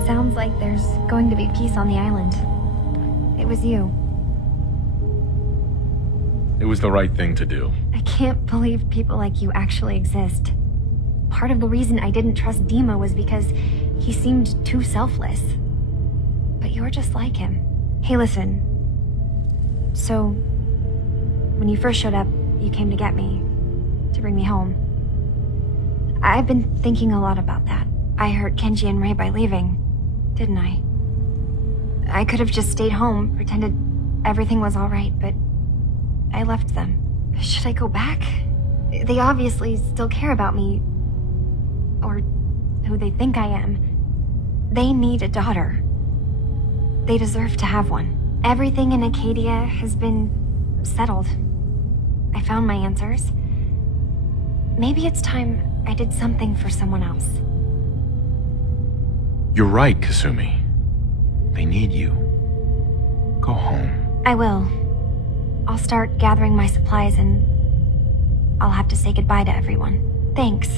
It sounds like there's going to be peace on the island. It was you. It was the right thing to do. I can't believe people like you actually exist. Part of the reason I didn't trust Dima was because he seemed too selfless. But you're just like him. Hey, listen. So, when you first showed up, you came to get me, to bring me home. I've been thinking a lot about that. I hurt Kenji and Ray by leaving, didn't I? I could have just stayed home, pretended everything was alright, but I left them. Should I go back? They obviously still care about me. Or who they think I am. They need a daughter. They deserve to have one. Everything in Acadia has been settled. I found my answers. Maybe it's time I did something for someone else. You're right, Kasumi. They need you. Go home. I will. I'll start gathering my supplies and I'll have to say goodbye to everyone. Thanks.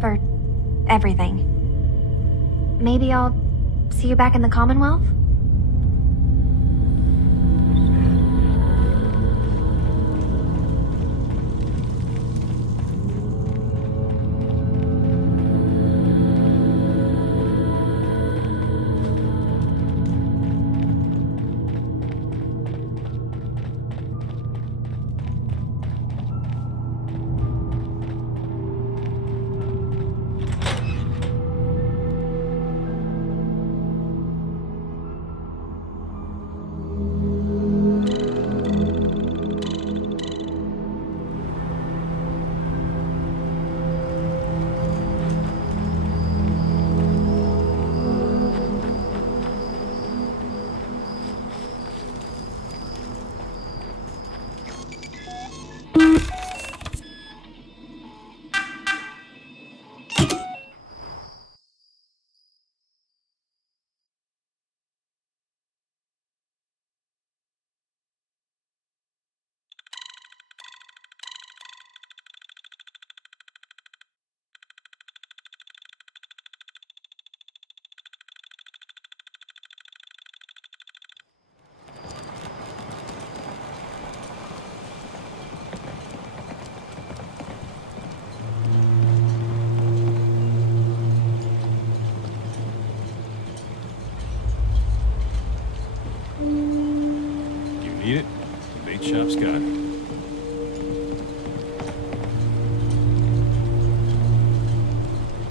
For everything. Maybe I'll see you back in the Commonwealth? Need it? The bait shop's got it.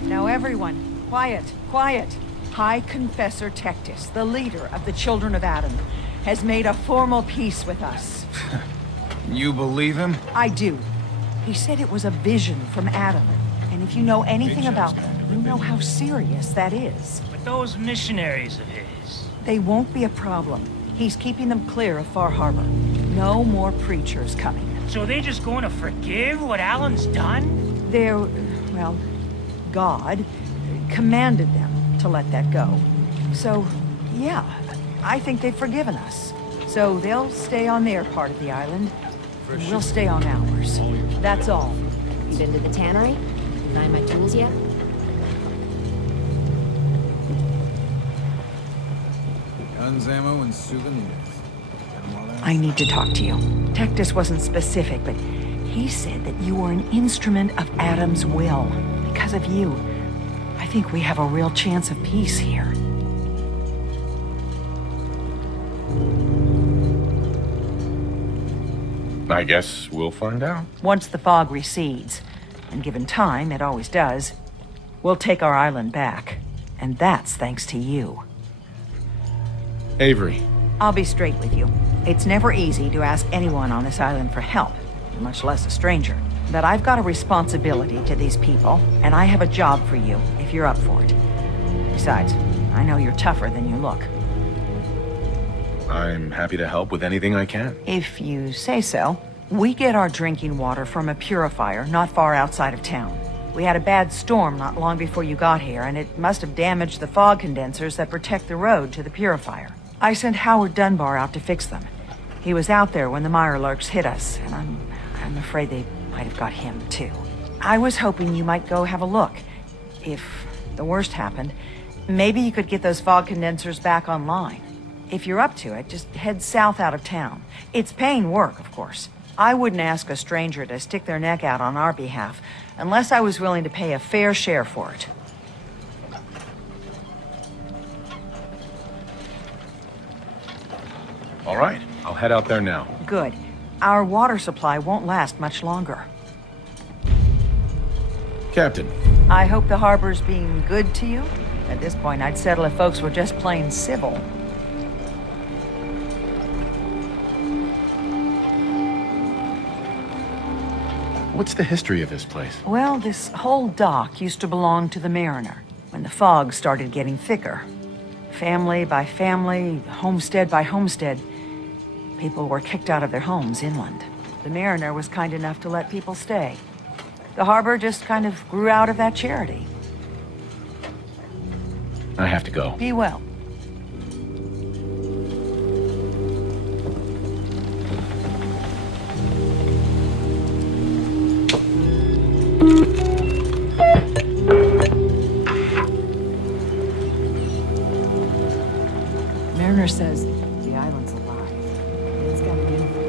Now everyone, quiet, quiet. High Confessor Tectis, the leader of the Children of Adam, has made a formal peace with us. You believe him? I do. He said it was a vision from Adam. And if you know anything about them, you know how serious that is. But those missionaries of his... They won't be a problem. He's keeping them clear of Far Harbor. No more preachers coming. So they just going to forgive what Alan's done? They're, well, God commanded them to let that go. So, yeah, I think they've forgiven us. So they'll stay on their part of the island, and we'll stay on ours. That's all. You been to the tannery? Find my tools yet? Guns, ammo, and souvenirs. I need to talk to you. Tectis wasn't specific, but he said that you were an instrument of Adam's will. Because of you, I think we have a real chance of peace here. I guess we'll find out. Once the fog recedes, and given time, it always does, we'll take our island back. And that's thanks to you. Avery. I'll be straight with you. It's never easy to ask anyone on this island for help, much less a stranger. But I've got a responsibility to these people, and I have a job for you, if you're up for it. Besides, I know you're tougher than you look. I'm happy to help with anything I can. If you say so. We get our drinking water from a purifier not far outside of town. We had a bad storm not long before you got here, and it must have damaged the fog condensers that protect the road to the purifier. I sent Howard Dunbar out to fix them. He was out there when the Mirelurks hit us, and I'm afraid they might have got him, too. I was hoping you might go have a look. If the worst happened, Maybe you could get those fog condensers back online. If you're up to it, just head south out of town. It's paying work, of course. I wouldn't ask a stranger to stick their neck out on our behalf, unless I was willing to pay a fair share for it. All right, I'll head out there now. Good. Our water supply won't last much longer. Captain. I hope the harbor's being good to you. At this point, I'd settle if folks were just plain civil. What's the history of this place? Well, this whole dock used to belong to the Mariner, when the fog started getting thicker. Family by family, homestead by homestead, people were kicked out of their homes inland. The Mariner was kind enough to let people stay. The harbor just kind of grew out of that charity. I have to go. Be well. Mariner says the island's alive. It's got an influence.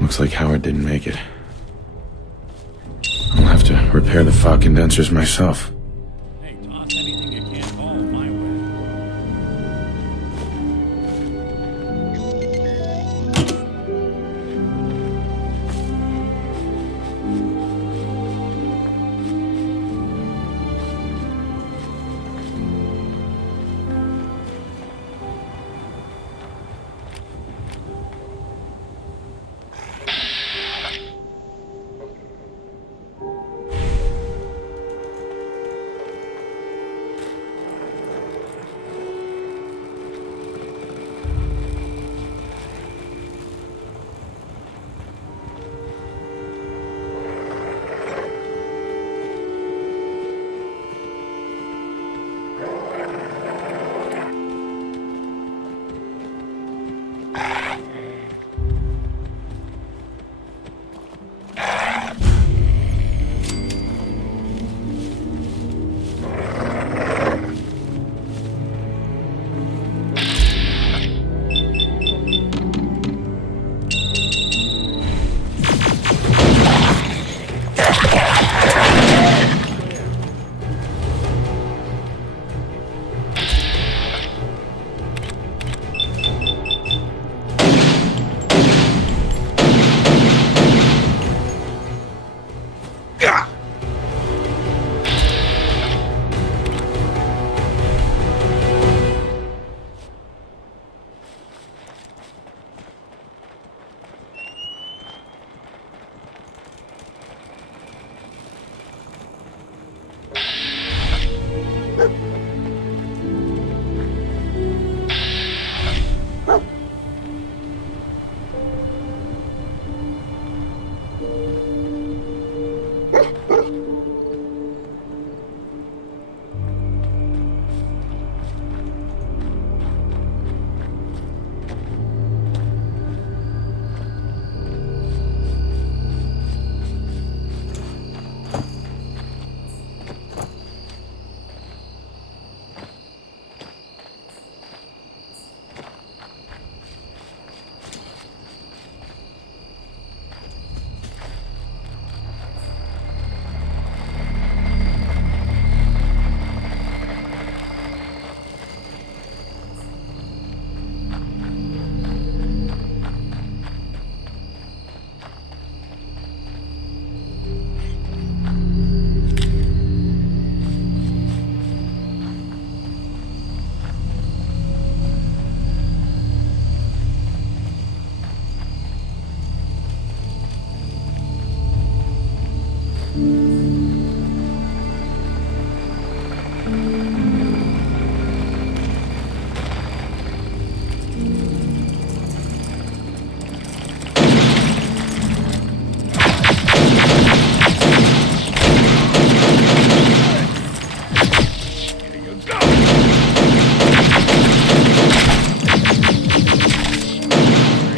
Looks like Howard didn't make it. I'll have to repair the fog condensers myself. Hey, toss anything you can't haul my way.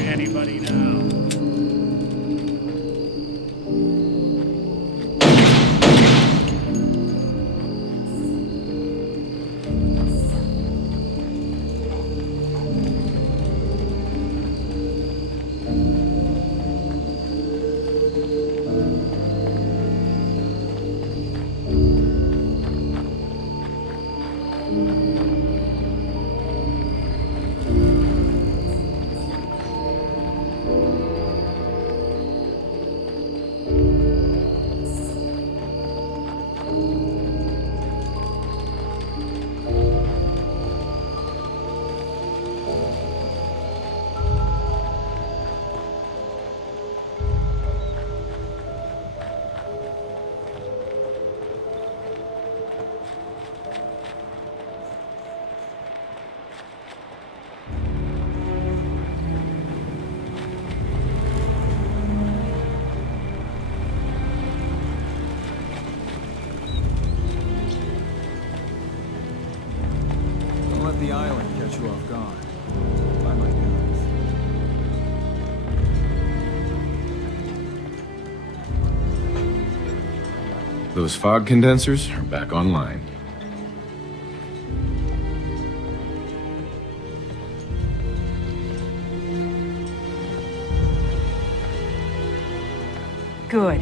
Anybody now? Don't let the island catch you off guard. By my guns. Those fog condensers are back online. Good.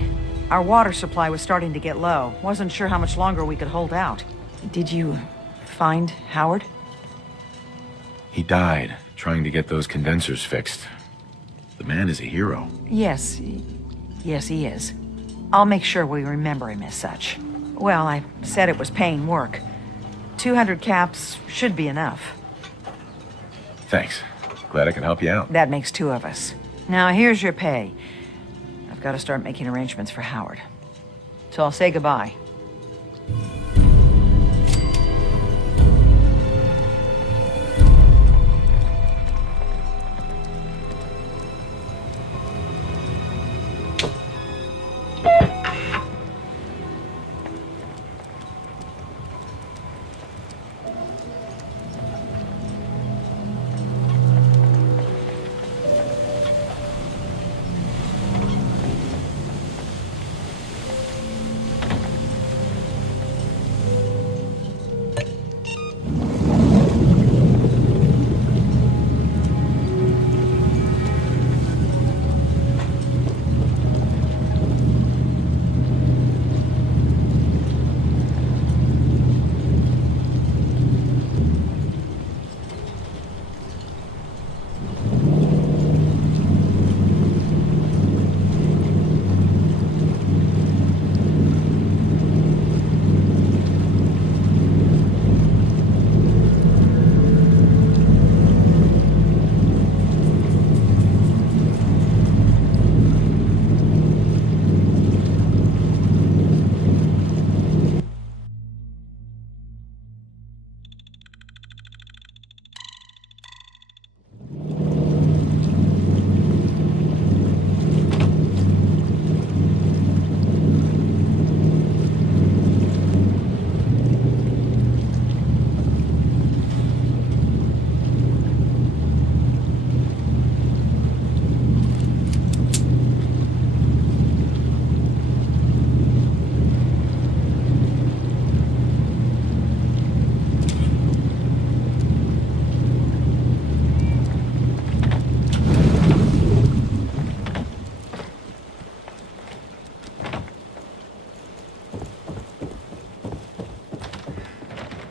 Our water supply was starting to get low. Wasn't sure how much longer we could hold out. Did you find Howard? He died trying to get those condensers fixed. The man is a hero. Yes. Yes, he is. I'll make sure we remember him as such. Well, I said it was paying work. 200 caps should be enough. Thanks. Glad I can help you out. That makes two of us. Now, here's your pay. I've got to start making arrangements for Howard. So I'll say goodbye.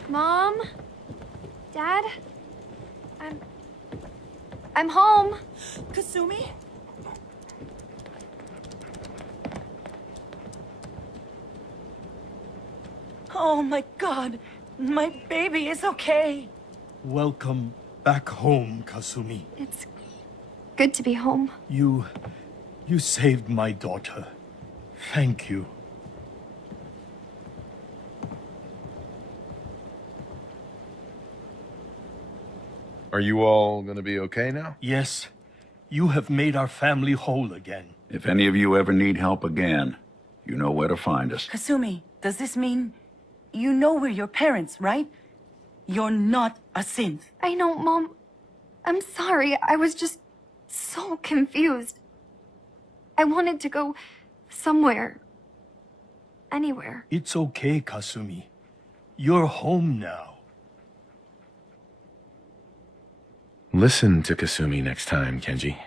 Mom? Dad? I'm home. Kasumi? Oh my God, my baby is okay. Welcome back home, Kasumi. It's good to be home. You saved my daughter. Thank you. Are you all gonna be okay now? Yes, you have made our family whole again. If any of you ever need help again, you know where to find us. Kasumi, does this mean you know we're your parents, right? You're not a synth. I know, Mom. I'm sorry. I was just so confused. I wanted to go somewhere. Anywhere. It's okay, Kasumi. You're home now. Listen to Kasumi next time, Kenji.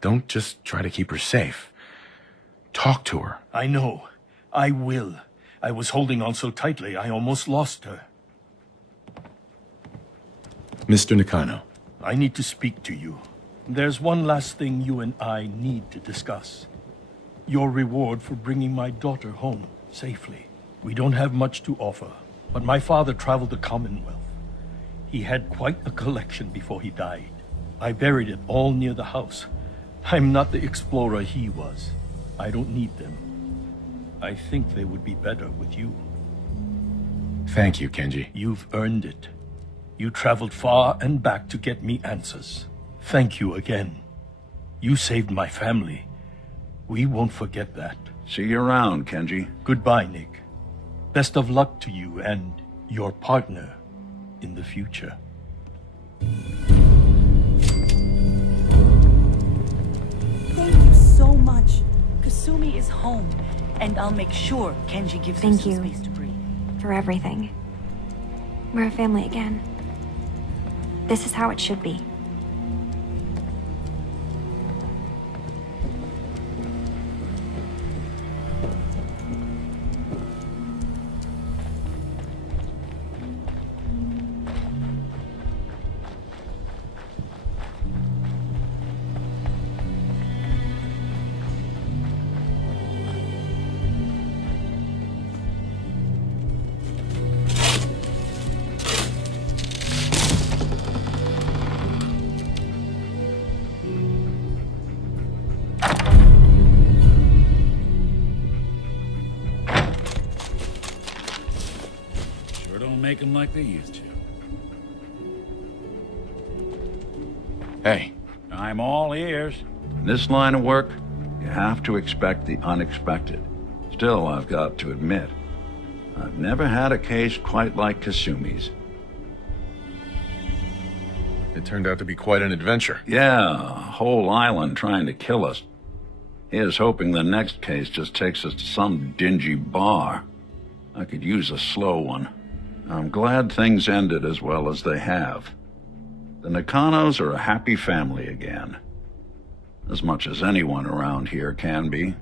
Don't just try to keep her safe. Talk to her. I know. I will. I was holding on so tightly, I almost lost her. Mr. Nakano. I need to speak to you. There's one last thing you and I need to discuss. Your reward for bringing my daughter home safely. We don't have much to offer, but my father traveled the Commonwealth. He had quite a collection before he died. I buried it all near the house. I'm not the explorer he was. I don't need them. I think they would be better with you. Thank you, Kenji. You've earned it. You traveled far and back to get me answers. Thank you again. You saved my family. We won't forget that. See you around, Kenji. Goodbye, Nick. Best of luck to you and your partner in the future. Thank you so much. Kasumi is home, and I'll make sure Kenji gives her Thank some you. space to breathe. For everything. We're a family again. This is how it should be. Sure don't make them like they used to. Hey. I'm all ears. In this line of work, you have to expect the unexpected. Still, I've got to admit, I've never had a case quite like Kasumi's. It turned out to be quite an adventure. Yeah, a whole island trying to kill us. Here's hoping the next case just takes us to some dingy bar. I could use a slow one. I'm glad things ended as well as they have. The Nakanos are a happy family again. As much as anyone around here can be.